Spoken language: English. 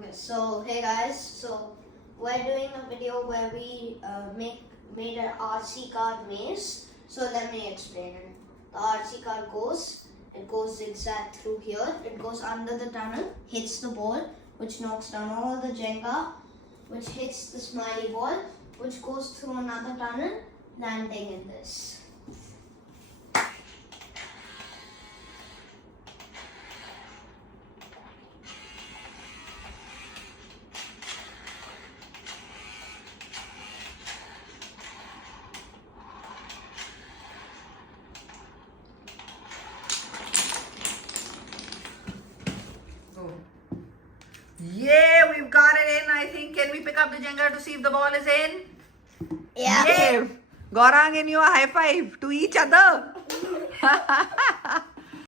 Okay, so hey guys, so we're doing a video where we made an RC car maze. So let me explain it. The RC car it goes zigzag through here. It goes under the tunnel, hits the ball, which knocks down all the Jenga, which hits the smiley ball, which goes through another tunnel, landing in this. Yeah, we've got it in. I think. Can we pick up the Jenga to see if the ball is in? Yeah. Yeah. Gaurang and you, a high five to each other.